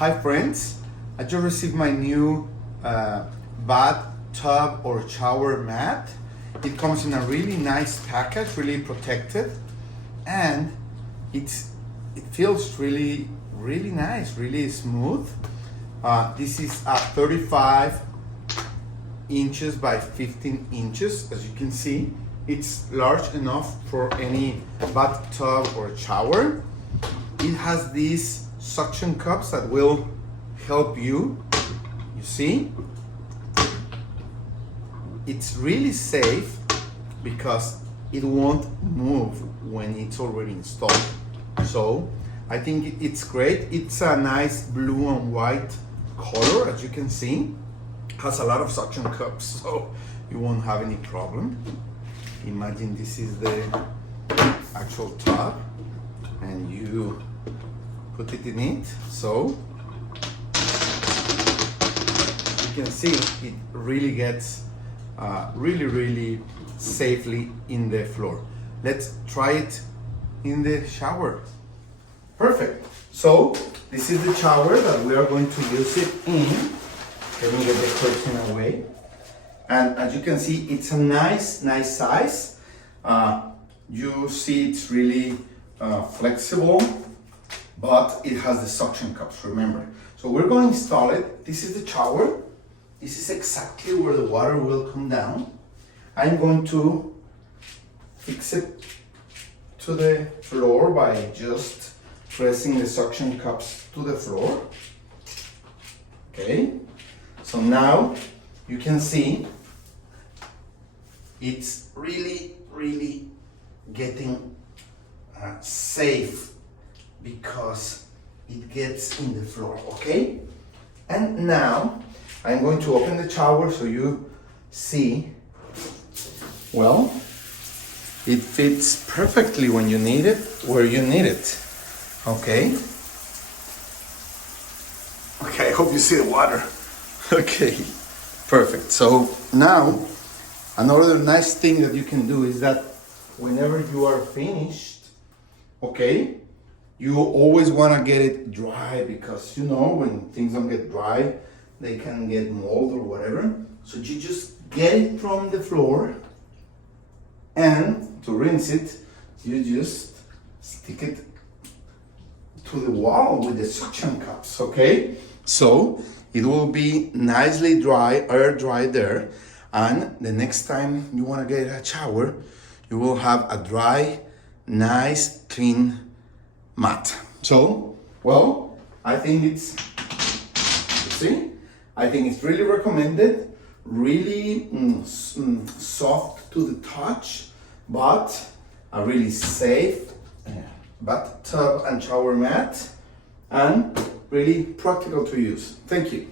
Hi friends, I just received my new bathtub or shower mat. It comes in a really nice package, really protected, and it feels really nice, really smooth. This is a 35 inches by 15 inches. As you can see, it's large enough for any bathtub or shower. It has these suction cups that will help you see. It's really safe because it won't move when it's already installed. So I think it's great. It's a nice blue and white color, as you can see. Has a lot of suction cups, so you won't have any problem. Imagine this is the actual tub and you put it in it. So you can see it really gets really safely in the floor. Let's try it in the shower. Perfect. So this is the shower that we are going to use it in. Let me get the curtain away. And as you can see, it's a nice size. You see it's really flexible, but it has the suction cups, remember. So we're going to install it. This is the shower. This is exactly where the water will come down. I'm going to fix it to the floor by just pressing the suction cups to the floor. Okay, so now you can see it's really getting safe because it gets in the floor, okay? And now I'm going to open the shower so you see. Well, it fits perfectly when you need it, where you need it, okay? Okay, I hope you see the water. Okay, perfect. So now, another nice thing that you can do is that whenever you are finished, okay, you always want to get it dry because you know when things don't get dry, they can get mold or whatever. So you just get it from the floor, and to rinse it, you just stick it to the wall with the suction cups, okay? So it will be nicely dry, air dry there, and the next time you want to get a shower, you will have a dry, nice, clean mat. So, well, I think it's, see, I think it's really recommended, really soft to the touch, but a really safe bathtub and shower mat, and really practical to use. Thank you.